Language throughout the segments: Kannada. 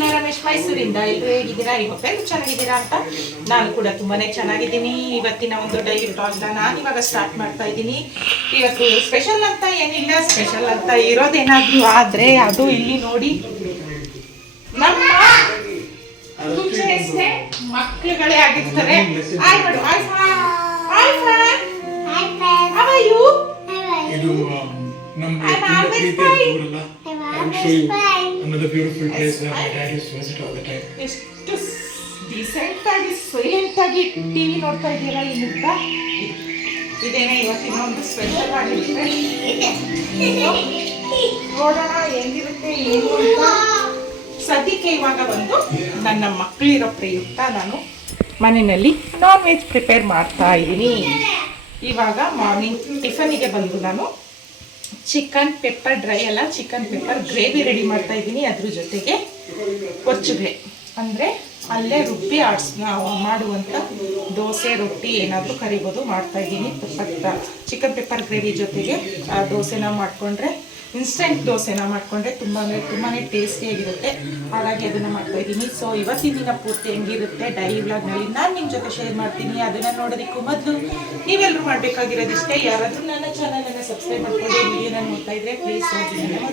ಶೀಲಾ ರಮೇಶ್? ಮೈಸೂರಿಂದ? ಎಲ್ಲರೂ ಹೇಗಿದ್ದೀರಾ? ನಿಮ್ಮ ಎಲ್ಲರೂ ಚೆನ್ನಾಗಿದ್ದೀರಾ ಅಂತ? ನಾನು ಕೂಡ ತುಂಬಾನೇ ಚೆನ್ನಾಗಿದ್ದೀನಿ. ಇವತ್ತಿನ ಒಂದು ಡೈಲಿ ಟಾಸ್ನ ನಾನು ಇವಾಗ ಸ್ಟಾರ್ಟ್ ಮಾಡ್ತಾ ಇದ್ದೀನಿ. ಇವತ್ತು ಸ್ಪೆಷಲ್ ಅಂತ ಏನಿಲ್ಲ. ಸ್ಪೆಷಲ್ ಅಂತ ಇರೋದೇನಾದರೂ ಆದರೆ ಅದು ಇಲ್ಲಿ ನೋಡಿ. ನಮ್ಮ ಮಕ್ಕಳುಗಳೇ ಆಗಿರ್ತಾರೆ? ಇದು ನಮ್ಮ Another beautiful place where my dad used to visit all the time. ಎಷ್ಟು ಡಿಸೆಂಟ್ ಆಗಿ ಸೈಲೆಂಟ್ ಆಗಿ ಟಿವಿ ನೋಡ್ತಾ ಇದ್ದೀರಾ ಈ ಮುಖ ಇದೇನೇ ಇವತ್ತಿನ ಒಂದು ಸ್ಪೆಷಲ್ ಆಗಿರುತ್ತೆ. ನೋಡೋಣ ಹೆಂಗಿರುತ್ತೆ ಏನು ಅಂತ. ಸದ್ಯಕ್ಕೆ ಇವಾಗ ಬಂದು ನನ್ನ ಮಕ್ಕಳಿರೋ ಪ್ರಯುಕ್ತ ನಾನು ಮನೆಯಲ್ಲಿ ನಾನ್ ವೆಜ್ ಪ್ರಿಪೇರ್ ಮಾಡ್ತಾ ಇದ್ದೀನಿ. ಇವಾಗ ಮಾರ್ನಿಂಗ್ ಟಿಫನಿಗೆ ಬಂದು ನಾನು ಚಿಕನ್ ಪೆಪ್ಪರ್ ಡ್ರೈ ಅಲ್ಲ, ಚಿಕನ್ ಪೆಪ್ಪರ್ ಗ್ರೇವಿ ರೆಡಿ ಮಾಡ್ತಾ ಇದ್ದೀನಿ ಅದ್ರ ಜೊತೆಗೆ ಕೊಚ್ಚುಗೆ ಅಂದರೆ ಅಲ್ಲೇ ರುಬ್ಬಿ ಆಡ್ಸ್ ಮಾಡುವಂಥ ದೋಸೆ, ರೊಟ್ಟಿ ಏನಾದರೂ ಕರಿಬೋದು ಮಾಡ್ತಾ ಇದ್ದೀನಿ. ಪೆಪ್ಪರ್ ಚಿಕನ್ ಪೆಪ್ಪರ್ ಗ್ರೇವಿ ಜೊತೆಗೆ ಆ ದೋಸೆನ ಮಾಡಿಕೊಂಡ್ರೆ ಇನ್ಸ್ಟೆಂಟ್ ದೋಸೆನ ಮಾಡಿಕೊಂಡ್ರೆ ತುಂಬ ಅಂದರೆ ತುಂಬಾ ಟೇಸ್ಟಿಯಾಗಿರುತ್ತೆ ಹಾಗಾಗಿ ಅದನ್ನು ಮಾಡ್ತಾ ಇದ್ದೀನಿ. ಸೊ ಇವತ್ತಿನ ದಿನ ಪೂರ್ತಿ ಹೆಂಗಿರುತ್ತೆ? ಡೈರಿ ವ್ಲಾಗ್ನಲ್ಲಿ ನಾನು ನಿಮ್ಮ ಜೊತೆ ಶೇರ್ ಮಾಡ್ತೀನಿ. ಅದನ್ನು ನೋಡೋದಕ್ಕೂ ಮೊದಲು ನೀವೆಲ್ಲರೂ ಮಾಡಬೇಕಾಗಿರೋದಿಷ್ಟೇ. ಯಾರಾದರೂ ನನ್ನ ಚಾನಲನ್ನು ಸಬ್ಸ್ಕ್ರೈಬ್ ಮಾಡ್ಕೊಳ್ಳಿ ವಿಡಿಯೋನ ನೋಡ್ತಾ ಇದ್ರೆ ಪ್ಲೀಸ್ ಹೋಗಿ ನನ್ನ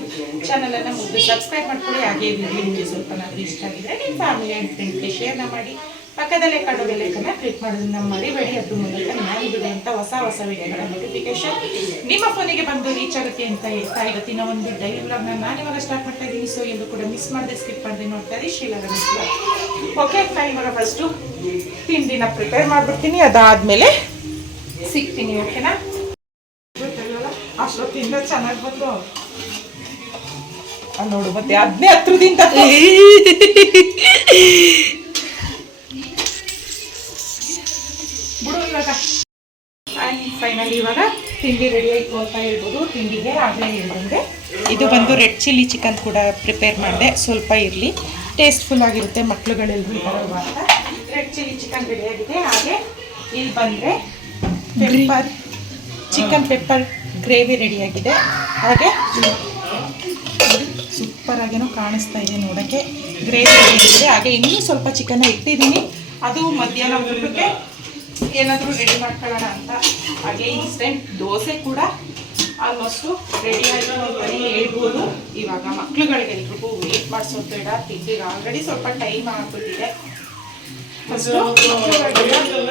ಚಾನಲನ್ನು ಮೊದಲು ಸಬ್ಸ್ಕ್ರೈಬ್ ಮಾಡ್ಕೊಳ್ಳಿ. ಹಾಗೆ ವಿಡಿಯೋ ನಿಮಗೆ ಸ್ವಲ್ಪ ನನಗೆ ಇಷ್ಟ ಆಗಿದ್ರೆ ನಿಮ್ಮ ಫ್ಯಾಮಿಲಿ ಆ್ಯಂಡ್ ಫ್ರೆಂಡ್ಗೆ ಶೇರ್ನ ಮಾಡಿ. ಪಕ್ಕದಲ್ಲೇ ಕಂಡು ಬೆಲ್ಲೈಕನ್ನ ಕ್ಲಿಕ್ ಮಾಡೋದನ್ನ ಮರಿಬೇಡಿ ಅದ್ರ ಮೂಲಕ ನಾನು ಬಿಡುವಂಥ ಹೊಸ ಹೊಸ ವಿಡಿಯೋಗಳ ನೋಟಿಫಿಕೇಶನ್ ನಿಮ್ಮ ಫೋನಿಗೆ ಬಂದು ರೀಚ್ ಆಗುತ್ತೆ ಅಂತ ಹೇಳ್ತಾ ಇವತ್ತಿನ ಒಂದು ಡೈಲಿ ವ್ಲಾಗ್ನ ನಾನು ಇವಾಗ ಸ್ಟಾರ್ಟ್ ಮಾಡ್ತಾ ಇದ್ದೀನಿ. ಸೊ ಎಲ್ಲರೂ ಕೂಡ ಮಿಸ್ ಮಾಡದೆ ಸ್ಕಿಪ್ ಮಾಡಿದೆ ನೋಡ್ತಾ ಇದ್ದೀನಿ ಶೀಲಾ ರಮೇಶ್ ಓಕೆ ನಾನು ಇವಾಗ ಫಸ್ಟು ತಿಂಡಿನ ಪ್ರಿಪೇರ್ ಮಾಡಿಬಿಡ್ತೀನಿ. ಅದಾದಮೇಲೆ ಸಿಗ್ತೀನಿ ಓಕೆನಾ ಅಷ್ಟೊತ್ತಿಂದ ಚೆನ್ನಾಗಿ ಬಂದು. ನೋಡು ಮತ್ತೆ ಅದನ್ನೇ ಹತ್ರದಿಂದ ಫೈನಲಿ ಇವಾಗ ತಿಂಡಿ ರೆಡಿ ಅಂತ ಇರ್ಬೋದು. ತಿಂಡಿಗೆ ಆಗಲೇ ಹೇಳ್ದಂಗೆ ಇದು ಬಂದು ರೆಡ್ ಚಿಲ್ಲಿ ಚಿಕನ್ ಕೂಡ ಪ್ರಿಪೇರ್ ಮಾಡಿದೆ. ಸ್ವಲ್ಪ ಇರಲಿ. ಟೇಸ್ಟ್ಫುಲ್ ಆಗಿರುತ್ತೆ. ಮಕ್ಳುಗಳೆಲ್ಲರೂ ಇದ್ದಾರಲ್ವ ಅಂತ. ರೆಡ್ ಚಿಲ್ಲಿ ಚಿಕನ್ ರೆಡಿಯಾಗಿದೆ ಹಾಗೆ ಇಲ್ಲಿ ಬಂದರೆ ಪೆಪ್ಪರ್ ಚಿಕನ್ ಪೆಪ್ಪರ್ ಗ್ರೇವಿ ರೆಡಿಯಾಗಿದೆ ಹಾಗೆ ಸೂಪರ್ ಆಗೇನೋ ಕಾಣಿಸ್ತಾ ಇದೆ ನೋಡೋಕ್ಕೆ. ಗ್ರೇವಿ ರೆಡಿಯಾಗಿದೆ ಹಾಗೆ ಇನ್ನೂ ಸ್ವಲ್ಪ ಚಿಕನ್ನ ಇಟ್ಟಿದ್ದೀನಿ. ಅದು ಮಧ್ಯಾಹ್ನ ಊಟಕ್ಕೆ ಏನಾದರೂ ರೆಡಿ ಮಾಡ್ಕೊಳ್ಳೋಣ ಅಂತ. ಹಾಗೆ ಇನ್ಸ್ಟೆಂಟ್ ದೋಸೆ ಕೂಡ ಆಲ್ಮೋಸ್ಟು ರೆಡಿ ಆಯಿತು ಅಂತಲೇ ಹೇಳ್ಬೋದು. ಇವಾಗ ಮಕ್ಳುಗಳಿಗೆ ಎಲ್ರಿಗೂ ವೇಟ್ ಮಾಡಿಸೋದು ಬೇಡ. ತಿಂಡಿಗೆ ಆಲ್ರೆಡಿ ಸ್ವಲ್ಪ ಟೈಮ್ ಆಗ್ಬಿಟ್ಟಿದೆ.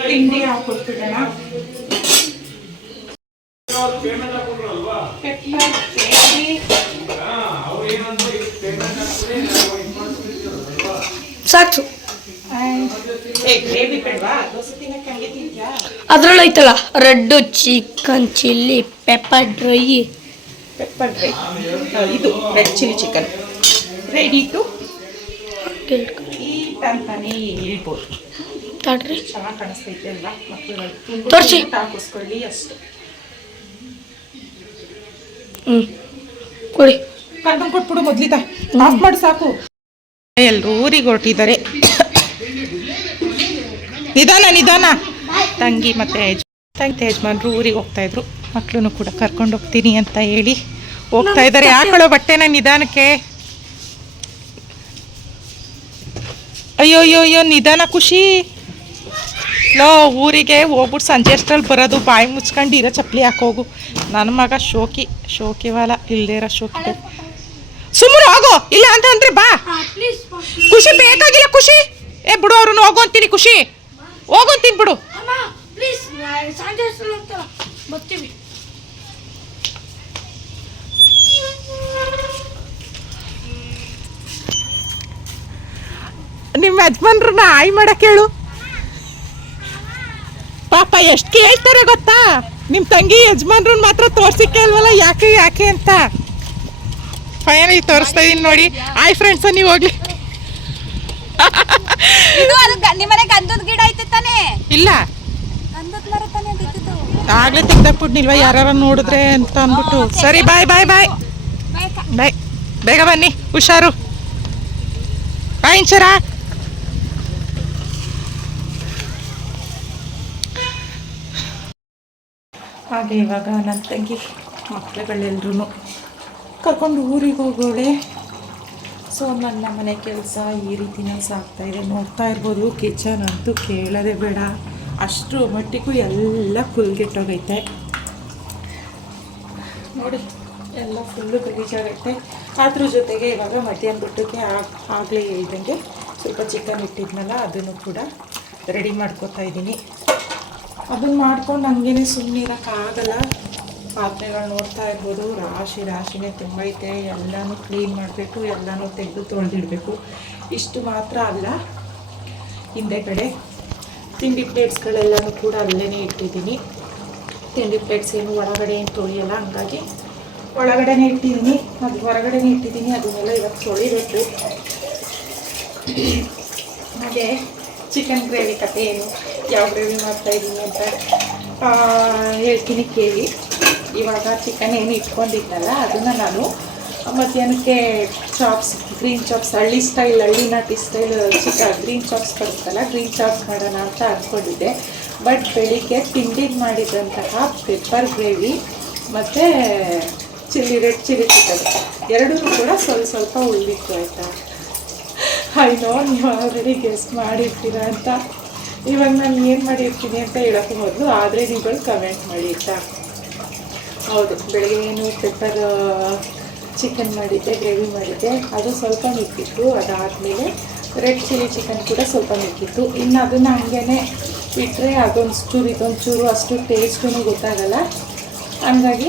ತಿಂಡಿ ಹಾಕ್ಕೊಟ್ಬಿಡೋಣ ಸಾಕು. ಏ ಗ್ರೇವಿ ಬೇಡವಾ ದೋಸೆ ತಿನ್ನಕ್ಕೆ? ಹಂಗೆ ರೆಡ್ ಅದ್ರಲ್ಲಿ ಐತಲ್ಲ red chicken chilli pepper dry. Pepper dry. ಇದು red chilli chicken. Ready to ಅಂತಾನೆ ಹೇಳ್ಬೋದು. ತಡ್ರಿ. ಚೆನ್ನಾಗಿ ಕಾಣಿಸ್ತೈತೆ ಅಲ್ವಾ? ಮಕ್ಕಳುಗಳು ತೋರ್ಸಿ. ಹಾಕಿಸ್ಕೊಳ್ಳಿ ಅಷ್ಟು. ಹ್ಞೂ ಕೊಡಿ. ಕರ್ಕೊಂಡು ಕೊಟ್ಬಿಡು ಮೊದ್ಲಿತ ಆಫ್ ಮಾಡಿ ಸಾಕು. ಎಲ್ಲರೂ ಊರಿಗೆ ಹೊರಟಿದ್ದಾರೆ. ನಿಧಾನ ನಿಧಾನ. ತಂಗಿ ಮತ್ತೆ ಯಜ್ ತಂಗಿ ಯಜಮಾನ್ರು ಊರಿಗೆ ಹೋಗ್ತಾ ಇದ್ರು. ಮಕ್ಕಳನ್ನು ಕೂಡ ಕರ್ಕೊಂಡು ಹೋಗ್ತೀನಿ ಅಂತ ಹೇಳಿ ಹೋಗ್ತಾ ಇದ್ದಾರೆ. ಹಾಕೊಳ್ಳೋ ಬಟ್ಟೆನ ನಿಧಾನಕ್ಕೆ. ಅಯ್ಯೋ ಅಯ್ಯೋ ಅಯ್ಯೋ ನಿಧಾನ ಖುಷಿ. ಲೋ ಊರಿಗೆ ಹೋಗ್ಬಿಟ್ಟು ಸಂಜೆ ಅಷ್ಟ್ರಲ್ಲಿ ಬರೋದು ಬಾಯಿ ಮುಚ್ಕೊಂಡು ಇರೋ ಚಪ್ಪಲಿ ಹಾಕೋಗು ನನ್ನ ಮಗ ಶೋಕಿ ಶೋಕಿವಾಲ ಇಲ್ಲದೇ ಇರೋ ಶೋಕಿ ಸುಮ್ಮನೆ ಹೋಗು ಇಲ್ಲ ಅಂತ ಅಂದ್ರೆ ಬಾ. ಖುಷಿ ಬೇಕಾಗಿಲ್ಲ ಖುಷಿ. ಏ ಬಿಡು ಅವ್ರನ್ನ ಹೋಗು ಅಂತೀನಿ ಖುಷಿ. ಹೋಗು ಅಂತೀನಿ ಬಿಡು. ಸಂಜೆ ಹೋಗ್ತಾರ. ಬರ್ತೀವಿ. ನಿಮ್ಮ ಯಜಮಾನ್ರನ್ನ ಆಯ್ ಮಾಡಕ್ ಹೇಳು ಪಾಪ ಎಷ್ಟು ಕೇಳ್ತಾರೆ ಗೊತ್ತಾ? ನಿಮ್ಮ ತಂಗಿ ಯಜಮಾನ್ರನ್ನ ಮಾತ್ರ ತೋರ್ಸಿ ಕೇಳ್ವಲ್ಲ ಯಾಕೆ ಯಾಕೆ ಅಂತ. ಫೈನಲಿ ತೋರಿಸ್ತಾ ಇದೀನಿ ನೋಡಿ. ಆಯ್ ಫ್ರೆಂಡ್ಸ್ ನೀವು ಹೋಗ್ಲಿ. ಇದು ಅದು ನಿಮ್ಮನೆ ಗಂಧದ ಗಿಡ ಐತೆ ತಾನೇ? ಇಲ್ಲ ಗಂಧದ ಮರ ತಾನೇ ಅದು ಇದ್ದಿದ್ದು. ಆಗ್ಲೇ ತೆಗ್ದಾಕ್ಬಿಟ್ನಿಲ್ವ ಯಾರು ನೋಡಿದ್ರೆ ಅಂತ ಅಂದ್ಬಿಟ್ಟು. ಸರಿ ಬಾಯ್ ಬಾಯ್ ಬಾಯ್ ಬಾಯ್. ಬೇಗ ಬನ್ನಿ. ಹುಷಾರು. ಬಾಯ್ ಇಂಚರ. ಹಾಗೆ ಇವಾಗ ನನ್ನ ತಂಗಿ ಮಕ್ಕಳುಗಳೆಲ್ಲರೂ ಕರ್ಕೊಂಡು ಊರಿಗೆ ಹೋಗೋಳೆ. ಸೊ ನನ್ನ ಮನೆ ಕೆಲಸ ಈ ರೀತಿನೇ ಸಾಕ್ತಾಯಿದೆ ಇದೆ. ನೋಡ್ತಾ ಇರ್ಬೋದು. ಕಿಚನ್ ಅಂತೂ ಕೇಳೋದೇ ಬೇಡ. ಅಷ್ಟು ಮಟ್ಟಿಗೂ ಎಲ್ಲ ಫುಲ್ಗೆಟ್ಟೋಗೈತೆ ನೋಡಿ, ಎಲ್ಲ ಫುಲ್ಲು ಗಲೀಜಾಗೈತೆ ಅದ್ರ ಜೊತೆಗೆ ಇವಾಗ ಮಧ್ಯಾಹ್ನ ಬಿಟ್ಟಕ್ಕೆ ಆಗಲೇ ಇದ್ದಂಗೆ ಸ್ವಲ್ಪ ಚಿಕನ್ ಇಟ್ಟಿದ್ನಲ್ಲ, ಅದನ್ನು ಕೂಡ ರೆಡಿ ಮಾಡ್ಕೋತಾ ಇದ್ದೀನಿ. ಅದನ್ನು ಮಾಡ್ಕೊಂಡು ಹಂಗೇನೆ ಸುಮ್ಮನೆ ಇರೋಕ್ಕಾಗಲ್ಲ ಪಾತ್ರೆಗಳು ನೋಡ್ತಾ ಇರ್ಬೋದು, ರಾಶಿ ರಾಶಿನೇ ತುಂಬೈತೆ ಎಲ್ಲನೂ ಕ್ಲೀನ್ ಮಾಡಬೇಕು, ಎಲ್ಲನೂ ತೆಗೆದು ತೊಳೆದಿಡಬೇಕು. ಇಷ್ಟು ಮಾತ್ರ ಅಲ್ಲ, ಹಿಂದೆ ಕಡೆ ತಿಂಡಿ ಪ್ಲೇಟ್ಸ್ಗಳೆಲ್ಲನೂ ಕೂಡ ಅಲ್ಲೇ ಇಟ್ಟಿದ್ದೀನಿ. ತಿಂಡಿ ಪ್ಲೇಟ್ಸ್ ಏನು ಒಳಗಡೆ ಏನು ತೊಳಿಯಲ್ಲ, ಹಂಗಾಗಿ ಒಳಗಡೆನೇ ಇಟ್ಟಿದ್ದೀನಿ. ಅದು ಹೊರಗಡೆನೇ ಇಟ್ಟಿದ್ದೀನಿ, ಅದನ್ನೆಲ್ಲ ಇವತ್ತು ತೊಳಿಬೇಕು. ಹಾಗೆ ಚಿಕನ್ ಗ್ರೇವಿ ಕತೆ ಏನು, ಯಾವ ಗ್ರೇವಿ ಮಾಡ್ತಾ ಇದ್ದೀನಿ ಅಂತ ಹೇಳ್ತೀನಿ ಕೇಳಿ. ಇವಾಗ ಚಿಕನ್ ಏನು ಇಟ್ಕೊಂಡಿದ್ದಲ್ಲ, ಅದನ್ನು ನಾನು ಮಧ್ಯಾಹ್ನಕ್ಕೆ ಚಾಪ್ಸ್ ಗ್ರೀನ್ ಚಾಪ್ಸ್ ಹಳ್ಳಿ ಸ್ಟೈಲ್ ಹಳ್ಳಿ ನಾಟಿ ಸ್ಟೈಲ್ ಚಿಕ್ಕ ಗ್ರೀನ್ ಚಾಪ್ಸ್ ಬರುತ್ತಲ್ಲ ಗ್ರೀನ್ ಚಾಪ್ಸ್ ಮಾಡೋಣ ಅಂತ ಅಂದ್ಕೊಂಡಿದ್ದೆ. ಬಟ್ ಬೆಳಿಗ್ಗೆ ತಿಂಡಿಗೆ ಮಾಡಿದಂತಹ ಪೆಪ್ಪರ್ ಗ್ರೇವಿ ಮತ್ತು ಚಿಲ್ಲಿ ರೆಡ್ ಚಿಲ್ಲಿ ಚಿಕನ್ ಎರಡೂ ಕೂಡ ಸ್ವಲ್ಪ ಸ್ವಲ್ಪ ಉಳ್ಳಿತ್ತು ಆಯಿತಾ? ಅಯ್ಯೋ ನೀವು ಆಲ್ರೆಡಿ ಗೆಸ್ಟ್ ಮಾಡಿರ್ತೀರ ಅಂತ. ಇವಾಗ ನಾನು ಏನು ಮಾಡಿರ್ತೀನಿ ಅಂತ ಹೇಳೋಕ್ಕೆ ಮೊದಲು ಆದರೆ ನೀವುಗಳು ಕಮೆಂಟ್ ಮಾಡಿ ಆಯಿತಾ? ಹೌದು, ಬೆಳಗ್ಗೆ ಏನು ಪೆಪ್ಪರ್ ಚಿಕನ್ ಮಾಡಿದ್ದೆ, ಗ್ರೇವಿ ಮಾಡಿದ್ದೆ. ಅದು ಸ್ವಲ್ಪ ಮಿಕ್ಕಿತ್ತು ಅದಾದಮೇಲೆ ರೆಡ್ ಚಿಲ್ಲಿ ಚಿಕನ್ ಕೂಡ ಸ್ವಲ್ಪ ಮಿಕ್ಕಿತ್ತು ಇನ್ನು ಅದನ್ನು ಹಂಗೇ ಬಿಟ್ಟರೆ ಅದೊಂದು ಚೂರು ಇದೊಂದು ಚೂರು ಅಷ್ಟು ಟೇಸ್ಟೂ ಗೊತ್ತಾಗಲ್ಲ. ಹಂಗಾಗಿ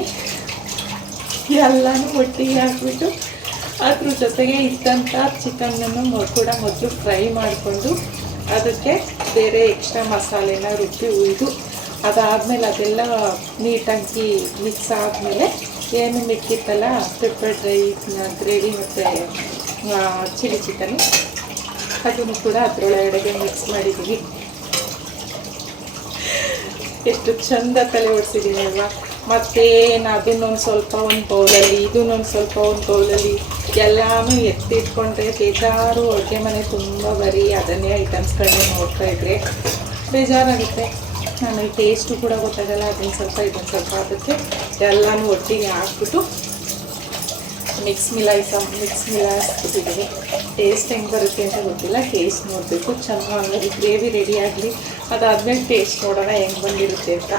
ಎಲ್ಲನೂ ಒಟ್ಟಿಗೆ ಹಾಕ್ಬಿಟ್ಟು ಅದ್ರ ಜೊತೆಗೆ ಇದ್ದಂಥ ಚಿಕನನ್ನು ಕೂಡ ಮೊದಲು ಫ್ರೈ ಮಾಡಿಕೊಂಡು ಅದಕ್ಕೆ ಬೇರೆ ಎಕ್ಸ್ಟ್ರಾ ಮಸಾಲೆನ ರುಬ್ಬಿ ಉಯ್ದು ಅದಾದಮೇಲೆ ಅದೆಲ್ಲ ನೀಟಾಗಿ ಮಿಕ್ಸ್ ಆದಮೇಲೆ ಏನು ಮಿಕ್ಕಿತ್ತಲ್ಲ? ಪೆಪ್ಪರ್ ಡ್ರೈ ಗ್ರೇವಿ ಮತ್ತು ಚಿಲ್ಲಿ ಚಿಕನು ಅದನ್ನು ಕೂಡ ಅದರೊಳಗಡೆಗೆ ಮಿಕ್ಸ್ ಮಾಡಿದ್ದೀವಿ. ಎಷ್ಟು ಚಂದ ತಲೆ ಓಡಿಸಿದ್ದೀನಿ ಅಲ್ವಾ ಮತ್ತೇನು, ಅದನ್ನೊಂದು ಸ್ವಲ್ಪ ಒಂದು ಬೌಲಲ್ಲಿ, ಇದನ್ನೊಂದು ಸ್ವಲ್ಪ ಒಂದು ಬೌಲಲ್ಲಿ ಎಲ್ಲಾನು ಎತ್ತಿಟ್ಕೊಂಡ್ರೆ ಬೇಜಾರು. ಅಡುಗೆ ಮನೆ ತುಂಬ ಬರೀ ಅದನ್ನೇ ಐಟಮ್ಸ್ಗಳನ್ನೇ ನೋಡ್ತಾ ಇದ್ರೆ ಬೇಜಾರಾಗುತ್ತೆ. ನನಗೆ ಟೇಸ್ಟು ಕೂಡ ಗೊತ್ತಾಗಲ್ಲ, ಅದನ್ನು ಸ್ವಲ್ಪ ಇದನ್ನು ಸ್ವಲ್ಪ ಅದಕ್ಕೆ ಎಲ್ಲನೂ ಒಟ್ಟಿಗೆ ಹಾಕ್ಬಿಟ್ಟು ಮಿಕ್ಸ್ ಮಿಲಾಯಿಸ ಮಿಕ್ಸ್ ಮಿಲಾಯಿಸ್ಬಿಟ್ಟಿದ್ದೀನಿ ಟೇಸ್ಟ್ ಹೆಂಗೆ ಬರುತ್ತೆ ಅಂತ ಗೊತ್ತಿಲ್ಲ ಟೇಸ್ಟ್ ನೋಡಬೇಕು. ಚೆನ್ನಾಗಿ ಗ್ರೇವಿ ರೆಡಿ ಆಗಲಿ, ಅದಾದಮೇಲೆ ಟೇಸ್ಟ್ ನೋಡೋಣ ಹೆಂಗೆ ಬಂದಿರುತ್ತೆ ಅಂತ.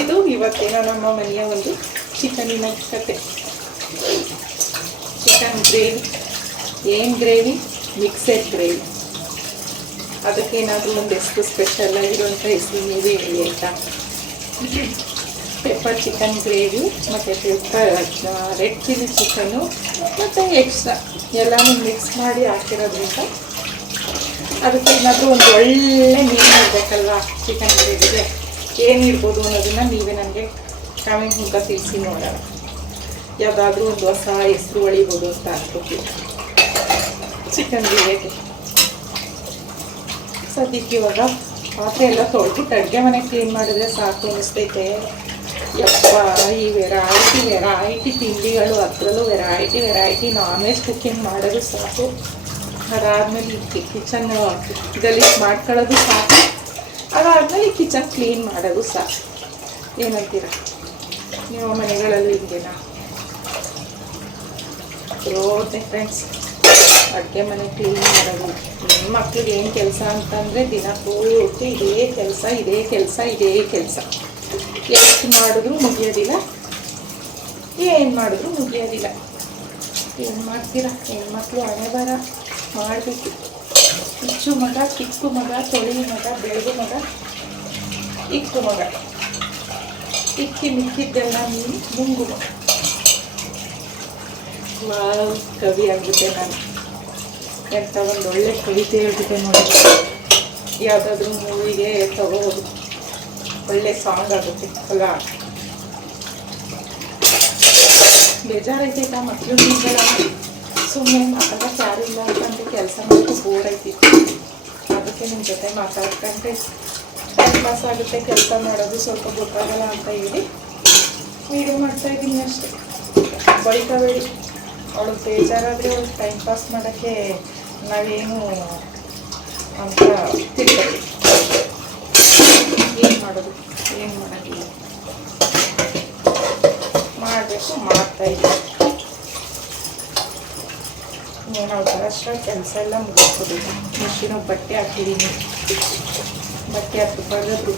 ಇದು ಇವತ್ತಿನ ನಮ್ಮ ಮನೆಯ ಒಂದು ಚಿಕನಿನ ಕತೆ ಚಿಕನ್ ಗ್ರೇವಿ ಏನು ಗ್ರೇವಿ ಮಿಕ್ಸೆಡ್ ಗ್ರೇವಿ ಅದಕ್ಕೇನಾದರೂ ಒಂದು ಎಷ್ಟು ಸ್ಪೆಷಲ್ ಆಗಿರುವಂಥ ಹೆಸರು ನೀವೇ ಹೇಳಿ ಆಯಿತಾ? ಪೆಪ್ಪರ್ ಚಿಕನ್ ಗ್ರೇವಿ ಮತ್ತು ಪೆಪ್ಪರ್ ರೆಡ್ ಚಿಲ್ಲಿ ಚಿಕನ್ನು ಮತ್ತು ಎಕ್ಸ್ಟ್ರಾ ಎಲ್ಲನೂ ಮಿಕ್ಸ್ ಮಾಡಿ ಹಾಕಿರೋದ್ರಿಂದ ಅದಕ್ಕೆ ಏನಾದರೂ ಒಂದು ಒಳ್ಳೆ ಮೀನು ಇರಬೇಕಲ್ವಾ ಚಿಕನ್ ಗ್ರೇವಿಗೆ ಏನಿರ್ಬೋದು ಅನ್ನೋದನ್ನು ನೀವೇ ನನಗೆ ಕಾಮೆಂಟ್ ಮೂಲಕ ತಿಳಿಸಿ ನೋಡೋಣ. ಯಾವುದಾದ್ರೂ ಒಂದು ಹೊಸ ಹೆಸರು ಒಳಿಬೋದು ಅಂತ ಅನ್ಕೋತೀವಿ. ಚಿಕನ್ ಗ್ರೇವಿಗೆ ಸದ್ಯಕ್ಕೆ ಇವಾಗ ಪಾತ್ರೆ ಎಲ್ಲ ತೊಳ್ಬಿಟ್ಟು ಅಡುಗೆ ಮನೆ ಕ್ಲೀನ್ ಮಾಡಿದ್ರೆ ಸಾಕು ಅನಿಸ್ತೈತೆ. ಯಪ್ಪ, ಈ ವೆರೈಟಿ ವೆರೈಟಿ ತಿಂಡಿಗಳು, ಅದರಲ್ಲೂ variety variety non veg cooking ಮಾಡೋದು ಸಾಕು. ಅದಾದಮೇಲೆ ಈ ಕಿಚನ್ ಇದರಲ್ಲಿ ಮಾಡ್ಕೊಳ್ಳೋದು ಸಾಕು. ಅದಾದಮೇಲೆ ಈ ಕಿಚನ್ ಕ್ಲೀನ್ ಮಾಡೋದು ಸಾಕು. ಏನಂತೀರ? ನಿಮ್ಮ ಮನೆಗಳಲ್ಲೂ ಹಿಂಗೇನಾ? ರೋಡ್ನೆ ಫ್ರೆಂಡ್ಸ್ ಅಡುಗೆ ಮನೆ ಕ್ಲೀನ್ ಮಾಡೋದು. ನಿಮ್ಮ ಏನು ಕೆಲಸ ಅಂತಂದರೆ ದಿನ ಪೂರ್ತಿ ಇದೇ ಕೆಲಸ ಇದೇ ಕೆಲಸ ಇದೇ ಕೆಲಸ. ಎಷ್ಟು ಮಾಡಿದ್ರು ಮುಗಿಯೋದಿಲ್ಲ. ಏನು ಮಾಡಿದ್ರು ಮುಗಿಯೋದಿಲ್ಲ. ಏನು ಮಾಡ್ತೀರಾ? ಹೆಣ್ಮಕ್ಳು ಹಣೆ ಬರ ಮಾಡಬೇಕು. ಹುಚ್ಚು ಮಗ ಕಿಕ್ಕು ಮಗ, ತೊಳಿ ಮಗ ಬೆಳಗು ಮಗ, ಇಕ್ಕು ಮಗ. ಇಕ್ಕಿ ಮಿಕ್ಕಿದ್ದೆಲ್ಲ ನೀನು ಮುಂಗು. ಮಗ ಕವಿ ಆಗಿಬಿಟ್ಟೆ ನಾನು. ಎಂಥ ಒಂದು ಒಳ್ಳೆ ಕವಿತೆ ಹೇಳ್ಬಿಟ್ಟೆ ನೋಡಿ. ಯಾವುದಾದ್ರೂ ಮೂವಿಗೆ ತಗೋಬೋದು. ಒಳ್ಳೆ ಸಾಂಗ್ ಆಗುತ್ತೆ ಅಲ್ಲ ಬೇಜಾರೈತೈತ ಮಕ್ಕಳು ಸುಮ್ಮನೆ ಮಾತಾಡೋಕೆ ಯಾರು ಇಲ್ಲ ಅಂತಂದು ಕೆಲಸ ಮಾಡೋದು ಬೋರ್ ಐತಿತ್ತು ಅದಕ್ಕೆ ನಿಮ್ಮ ಜೊತೆ ಮಾತಾಡ್ಕೊಂಡ್ರೆ ಟೈಮ್ ಪಾಸ್ ಆಗುತ್ತೆ, ಕೆಲಸ ಮಾಡೋದು ಸ್ವಲ್ಪ ಗೊತ್ತಾಗಲ್ಲ ಅಂತ ಹೇಳಿ ವೀಡಿಯೋ ಮಾಡ್ತಾ ಇದ್ದೀನಿ ಅಷ್ಟೇ. ಬೈಕಬೇಡಿ ಅವಳು ಬೇಜಾರಾದರೆ ಅವಳು ಟೈಮ್ ಪಾಸ್ ಮಾಡೋಕ್ಕೆ ನಾವೇನು ಅಂತ ತಿಳ್ಕೊಳ್ಳಿ ಏನು ಮಾಡೋದು? ಏನು ಮಾಡೋದಿಲ್ಲ ಮಾಡಬೇಕು, ಮಾಡ್ತಾ ಇದ್ದೀನಿ ಏನು ಅವ್ರ ಅಷ್ಟರ ಕೆಲಸ ಎಲ್ಲ ಮುಗಿಸ್ಕೋಬೇಕು ಮಿಷಿನಿಗೆ ಬಟ್ಟೆ ಹಾಕಿದ್ದೀನಿ ಬಟ್ಟೆ ಹಾಕಿದ್ರೆ ಬರೋದು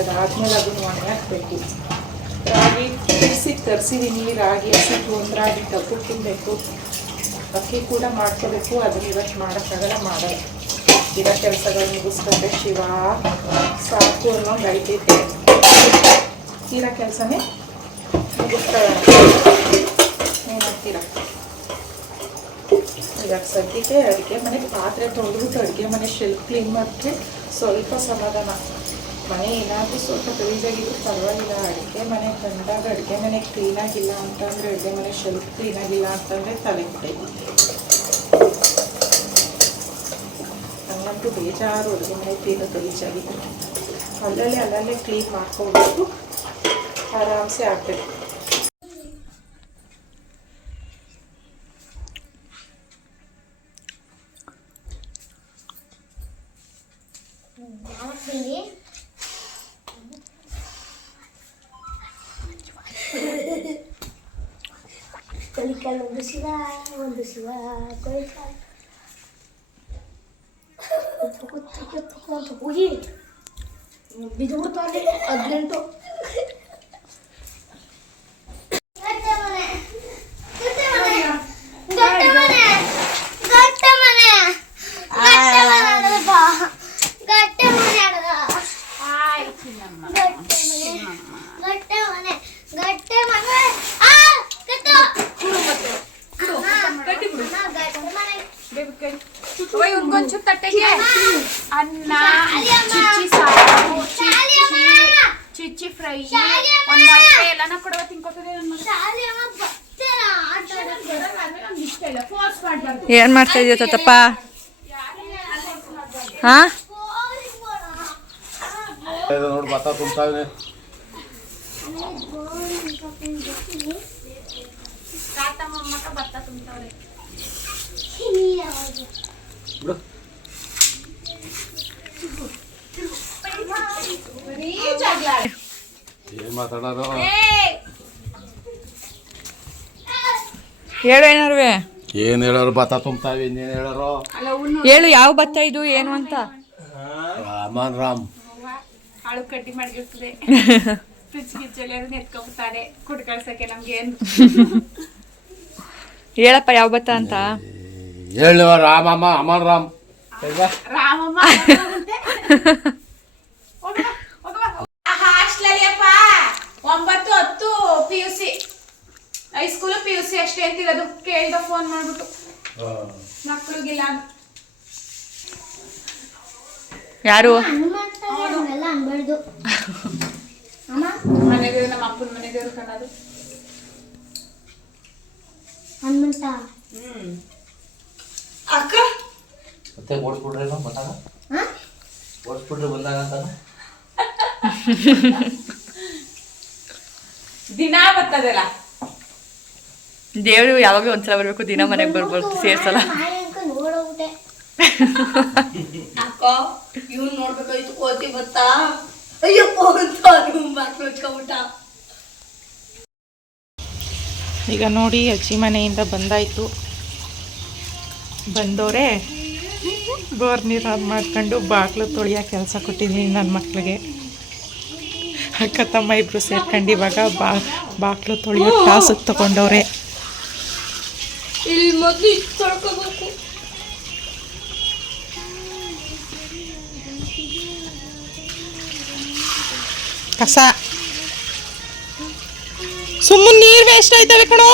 ಅದಾದಮೇಲೆ ಅದನ್ನು ಒಣಗಿ ಹಾಕಬೇಕು. ರಾಗಿ, ಬಿಸಿ ತರಿಸಿದ್ದೀನಿ ರಾಗಿ ಹಸಿಟ್ಟು ಒಂದು ರಾಗಿ ತಪ್ಪು ತಿನ್ನಬೇಕು ಅಕ್ಕಿ ಕೂಡ ಮಾಡ್ಕೋಬೇಕು, ಅದನ್ನ ಇವತ್ತು ಮಾಡೋಕ್ಕಾಗಲ್ಲ, ಮಾಡಲ್ಲ. ಇರೋ ಕೆಲಸಗಳು ಮುಗಿಸ್ಕೊಂಡ್ರೆ ಶಿವ, ಸಾಕು ಅನ್ನೋ ಐತೈತೆ ಇರೋ ಕೆಲಸನೇ ಏನಂತೀರ ಇವಾಗ ಸದ್ಯಕ್ಕೆ ಅಡುಗೆ ಮನೆ, ಪಾತ್ರೆ ತೊಳೆದ್ಬಿಟ್ಟು ಅಡುಗೆ ಮನೆ ಶೆಲ್ಫ್ ಕ್ಲೀನ್ ಮಾಡಿದ್ರೆ ಸ್ವಲ್ಪ ಸಮಾಧಾನ. ಮನೆ ಏನಾದರೂ ಸ್ವಲ್ಪ ಗಲೀಜಾಗಿದ್ರು ಪರವಾಗಿಲ್ಲ. ಅಡುಗೆ ಮನೆ ಬಂದಾಗ ಅಡುಗೆ ಮನೆ ಕ್ಲೀನಾಗಿಲ್ಲ ಅಂತಂದರೆ ಅಡುಗೆ ಮನೆ ಶೆಲ್ಫ್ ಕ್ಲೀನಾಗಿಲ್ಲ ಅಂತಂದರೆ ತಲೆ ಕೊಟ್ಟೆ ನನಗಂತೂ ಬೇಜಾರು ಅಡುಗೆ ಮನೆ ಕ್ಲೀನು ಗಲೀಜಾಗಿದೆ ಅಲ್ಲಲ್ಲೇ ಅಲ್ಲಲ್ಲೇ ಕ್ಲೀನ್ ಮಾಡ್ಕೋಬೇಕು. ಆರಾಮ್ಸೆ ಆಗಬೇಕು. ಹದಿನೆಂಟು ಏನ್ ಮಾಡ್ತಾ ಇದೀಯ ತಾತಪ್ಪ? ಹಾ? ಹೇಳು ಏನಾರುವೆ? ಏನ್ ಹೇಳೋರು ಭತ್ತ ತುಂಬ್ತಾವೆ ಇನ್ನೇನು ಹೇಳೋರು? ಹೇಳು ಯಾವ ಭತ್ತ ಇದು ಏನು ಅಂತ? ರಾಮನ್ ರಾಮ್. ಹಾಳು ಕಡ್ಡಿ ಮಾಡಿರ್ತದೆ ಫ್ರಿಜ್ ಗಿಜ್ಜಲ್ಲಿ ಅದನ್ನ ಎತ್ಕೊಬಿಡ್ತಾರೆ ಕುಡ್ ಕಳ್ಸಕ್ಕೆ ನಮ್ಗೆ ಏನ್? ಹೇಳಪ್ಪ ಯಾವ ಭತ್ತ ಅಂತ? ಹೇಳು ರಾಮಮ್ಮ ಅಮನ್ ರಾಮ್. ರಾಮಮ್ಮ ಹಾಸ್ಟೆಲಲ್ಲಿಯಪ್ಪ ಒಂಬತ್ತು ಹತ್ತು P U C high school P U C ಅಷ್ಟೇ ಅಂತಿರೋದು ಕೇಳ್ದ ಫೋನ್ ಮಾಡ್ಬಿಟ್ಟು. ಮಕ್ಳಿಗಿಲ್ಲ ಅಂತ. ಯಾರು? ಹನುಮಂತ ಅನ್ಬಾರ್ದು. ಅಮ್ಮ? ಮನೆ ನಮ್ಮ ಅಪ್ಪನ ಮನೆ ದೇವ್ರು ಕಣದು. ಹನುಮಂತ? ಅಕ್ಕ? ಮತ್ತೆ ಓಡಿಸ್ಬಿಡ್ರೇನೋ ಬಂದಾಗ ಓಡಿಸ್ಬಿಟ್ರೆ ಬಂದಾಗ ಅಂತಾನೆ? ದಿನ ಬರ್ತದಲ್ಲ. ದೇವ್ರು ಯಾವಾಗಲೂ ಒಂದ್ಸಲ ಬರ್ಬೇಕು ದಿನ ಮನೆಗೆ ಬರ್ಬಾರ್ದು ಸೇರ್ಸಲ್ಲ ಮಾಡಿ ಅಕ್ಕ ಇವ್ನು ನೋಡ್ಬೇಕಾಯ್ತು ಕೋತಿ ಬತ್ತಾ ಅಯ್ಯಪ್ಪ ಅಂತ ನಿಮ್ಮ ಮಕ್ಳು ಹಚ್ಕೊಬಿಟ್ಟ ಈಗ ನೋಡಿ ಅಜ್ಜಿ ಮನೆಯಿಂದ ಬಂದಾಯಿತು ಬಂದವರೇ ಬೋರ್ ನೀರು ಅದು ಮಾಡ್ಕೊಂಡು ಬಾಗಿಲು ತೊಳಿಯೋ ಕೆಲಸ ಕೊಟ್ಟಿದ್ದೀನಿ ನನ್ನ ಮಕ್ಳಿಗೆ ಅಕ್ಕ ತಮ್ಮ ಇಬ್ಬರು ಸೇರ್ಕೊಂಡು ಇವಾಗ ಬಾ ಬಾಗಿಲು ತೊಳಿಯೋ ಟಾಸಕ್ ತಗೊಂಡವ್ರೆ ಇಲ್ಲಿ ಮೊದಲು ಇಷ್ಟು ತೊಳ್ಕೊಬೇಕು. ಕಸ. ಸುಮ್ಮನೆ ನೀರು ವೇಸ್ಟ್ ಆಯ್ತವೆ ಕಣೋ.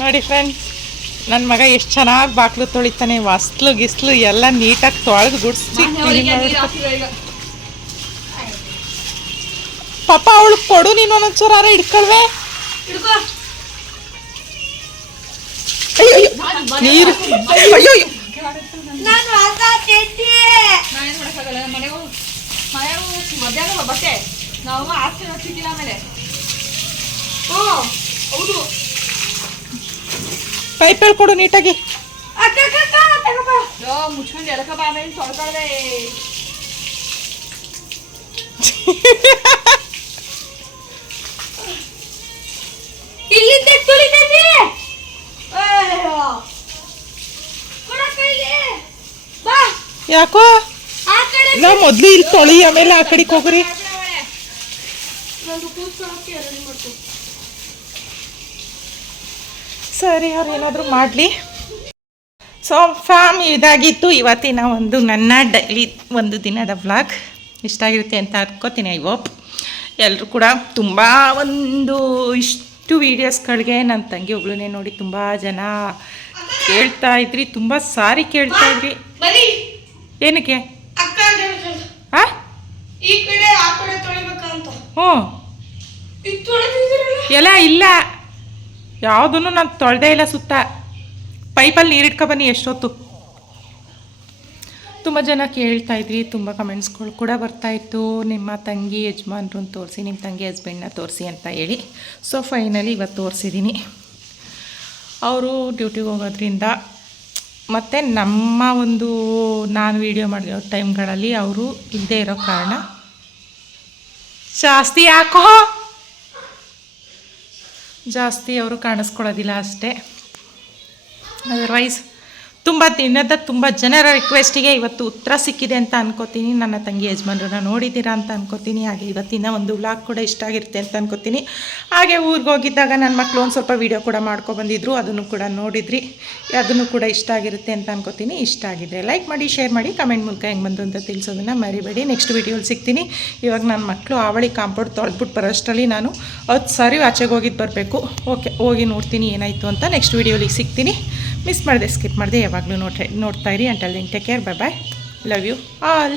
ನೋಡಿ ಫ್ರೆಂಡ್ಸ್ ನನ್ನ ಮಗ ಎಷ್ಟು ಚೆನ್ನಾಗಿ ಬಾಕ್ಲು ತೊಳಿತಾನೆ ವಸ್ಲು ಗಿಸ್ಲು ಎಲ್ಲ ನೀಟಾಗಿ ತೊಳೆದು ಗುಡಿಸಿ ಪಾಪ ಅವಳು ಕೊಡು ನೀನು ಒಂದೊಂದ್ಸೂರಾರ ಹಿಡ್ಕೊಳ್ವೆ. ಅಯ್ಯೋ ಅಯ್ಯೋ ನೀರು. ಅಯ್ಯೋ ನಾವು ಆಸ್ತಿ ನೋಡ್ತಿದ್ದಿಲ್ಲ ಆಮೇಲೆ. ಓ ಹೌದು. ಪೈಪಲ್ಲಿ ಕೊಡು ನೀಟಾಗಿ. ಮುಚ್ಕೊಂಡು ಎಳಕ ಬಾ ಆಮೇಲೆ ತೊಳ್ಕೊಳ್ದೆ ಯಾಕೋ? ಇಲ್ಲ ಮೊದ್ಲು ಇಲ್ಲಿ ತೊಳಿ ಆಮೇಲೆ ಆ ಕಡೆಗೆ ಹೋಗ್ರಿ. ಸರಿ ಅವ್ರು ಏನಾದರೂ ಮಾಡಲಿ. ಸೊ ಫ್ಯಾಮ್ ಇದಾಗಿತ್ತು ಇವತ್ತಿನ ಒಂದು ನನ್ನ ಡೈಲಿ ಒಂದು ದಿನದ ವ್ಲಾಗ್ ಇಷ್ಟ ಆಗಿರುತ್ತೆ ಅಂತ ಅನ್ಕೋತೀನಿ ಐ ಹೋಪ್ ಎಲ್ಲರೂ ಕೂಡ ತುಂಬ ಒಂದು ಇಷ್ಟು ವೀಡಿಯೋಸ್ಗಳಿಗೆ ನನ್ನ ತಂಗಿ ಒಬ್ಳುನೇ ನೋಡಿ ತುಂಬ ಜನ ಕೇಳ್ತಾ ಇದ್ರಿ ತುಂಬ ಸಾರಿ ಕೇಳ್ತಾ ಇದ್ರಿ. ಏನಕ್ಕೆ? ಅಕ್ಕ ಹೇಳ್ತಾಳೆ. ಆ? ಈ ಕಡೆ ಆ ಕಡೆ ತೊಳಿಬೇಕಂತ ಹ್ಞೂ. ಎಲ್ಲ ಇಲ್ಲ. ಯಾವುದನ್ನು ನಾನು ತೊಳೆದೇ ಇಲ್ಲ ಸುತ್ತ. ಪೈಪಲ್ಲಿ ನೀರಿಟ್ಕೊ ಬನ್ನಿ ಎಷ್ಟೊತ್ತು. ತುಂಬ ಜನ ಕೇಳ್ತಾ ಇದ್ರಿ ತುಂಬ ಕಮೆಂಟ್ಸ್ಗಳು ಕೂಡ ಬರ್ತಾ ಇತ್ತು. ನಿಮ್ಮ ತಂಗಿ ಯಜಮಾನ್ರನ್ನ ತೋರಿಸಿ ನಿಮ್ಮ ತಂಗಿ ಹಸ್ಬೆಂಡ್ನ ತೋರಿಸಿ ಅಂತ ಹೇಳಿ. ಸೊ ಫೈನಲಿ ಇವತ್ತು ತೋರಿಸಿದ್ದೀನಿ. ಅವರು ಡ್ಯೂಟಿಗೆ ಹೋಗೋದ್ರಿಂದ ಮತ್ತು ನಮ್ಮ ಒಂದು ನಾನು ವೀಡಿಯೋ ಮಾಡಿರೋ ಟೈಮ್ಗಳಲ್ಲಿ ಅವರು ಇಲ್ಲದೇ ಇರೋ ಕಾರಣ ಜಾಸ್ತಿ ಯಾಕೋ? ಜಾಸ್ತಿ ಅವರು ಕಾಣಿಸ್ಕೊಳ್ಳೋದಿಲ್ಲ ಅಷ್ಟೇ. ಅದರ್ವೈಸ್ ತುಂಬ ದಿನದ ತುಂಬ ಜನರ ರಿಕ್ವೆಸ್ಟಿಗೆ ಇವತ್ತು ಉತ್ತರ ಸಿಕ್ಕಿದೆ ಅಂತ ಅನ್ಕೋತೀನಿ. ನನ್ನ ತಂಗಿ ಯಜಮಾನ್ರನ್ನ ನೋಡಿದ್ದೀರಾ ಅಂತ ಅನ್ಕೋತೀನಿ. ಹಾಗೆ ಇವತ್ತಿನ ಒಂದು ವ್ಲಾಗ್ ಕೂಡ ಇಷ್ಟ ಆಗಿರುತ್ತೆ ಅಂತ ಅನ್ಕೋತೀನಿ. ಹಾಗೆ ಊರಿಗೆ ಹೋಗಿದ್ದಾಗ ನನ್ನ ಮಕ್ಕಳು ಒಂದು ಸ್ವಲ್ಪ ವೀಡಿಯೋ ಕೂಡ ಮಾಡ್ಕೊಬಂದಿದ್ರು ಅದನ್ನು ಕೂಡ ನೋಡಿದ್ರಿ. ಅದನ್ನು ಕೂಡ ಇಷ್ಟ ಆಗಿರುತ್ತೆ ಅಂತ ಅನ್ಕೋತೀನಿ. ಇಷ್ಟ ಆಗಿದ್ರೆ ಲೈಕ್ ಮಾಡಿ ಶೇರ್ ಮಾಡಿ ಕಮೆಂಟ್ ಮೂಲಕ ಹೆಂಗೆ ಬಂತು ಅಂತ ತಿಳಿಸೋದನ್ನು ಮರಿಬೇಡಿ. ನೆಕ್ಸ್ಟ್ ವೀಡಿಯೋಲಿ ಸಿಗ್ತೀನಿ. ಇವಾಗ ನನ್ನ ಮಕ್ಕಳು ಆವಳಿ ಕಾಂಪೌಂಡ್ ತೊಳೆದ್ಬಿಟ್ಟು ಬರೋಷ್ಟರಲ್ಲಿ ನಾನು ಹತ್ತು ಸಾರಿ ಆಚೆಗೆ ಹೋಗಿದ್ದು ಬರಬೇಕು. ಓಕೆ ಹೋಗಿ ನೋಡ್ತೀನಿ ಏನಾಯಿತು ಅಂತ ನೆಕ್ಸ್ಟ್ ವೀಡಿಯೋಲಿ ಸಿಗ್ತೀನಿ. ಮಿಸ್ ಮಾಡಿದೆ ಸ್ಕಿಪ್ ಮಾಡಿದೆ ಯಾವಾಗಲೂ ನೋಡ್ತಾ ನೋಡ್ತಾಯಿರಿ until take care bye bye love you all